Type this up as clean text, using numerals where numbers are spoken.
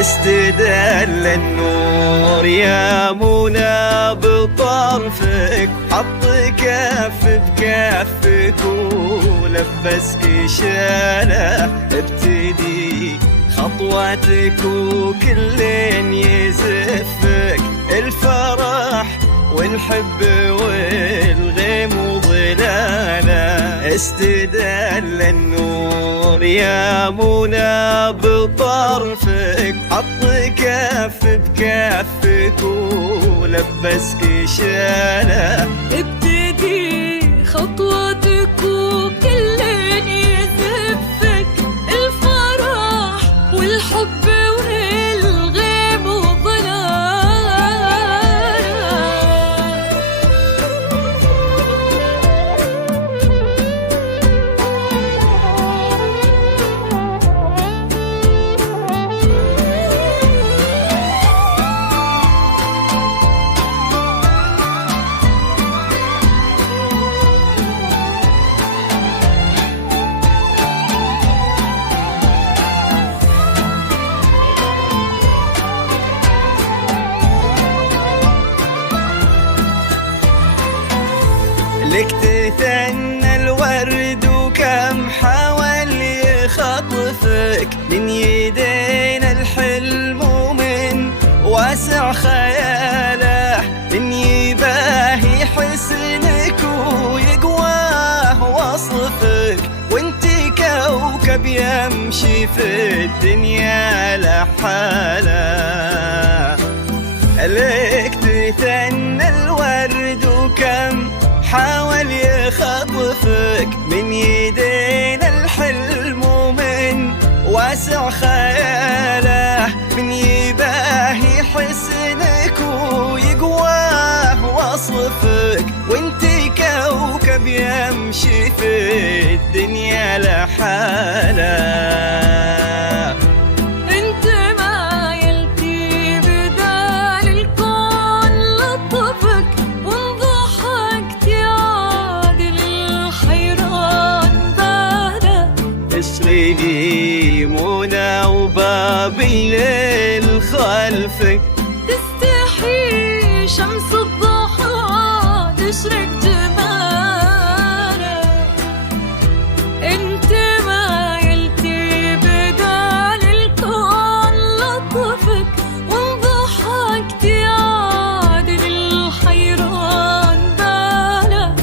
استدل النور يا منى بطرفك، حط كف بكفك ولبسك شاله، ابتدي خطواتك وكل يزفك، الفرح والحب والغيم وظلاله. استدل النور يا منى بطرفك، حط كف بكفك ولبسك شاله، ابتدي خطواتك وكل يزفك، الفرح والحب والغيب وظلال. لك تثنى الورد وكم حاول يخطفك، من يدينا الحلم ومن واسع خياله، من يباهي حسنك ويقواه وصفك، وانتي كوكب يمشي في الدنيا لحاله. لك تثنى الورد وكم حاول يخطفك، من يدينا الحلم ومن واسع خياله، من يباهي حسنك ويقواه وصفك، وانتي كوكب يمشي في الدنيا لحاله. تسرقي منى وباب الليل خلفك، تستحي شمس الضحى تشرق جمالك، انت ما يلتي بدال الكون لطفك، وان ضحكت يعادل الحيران بالك.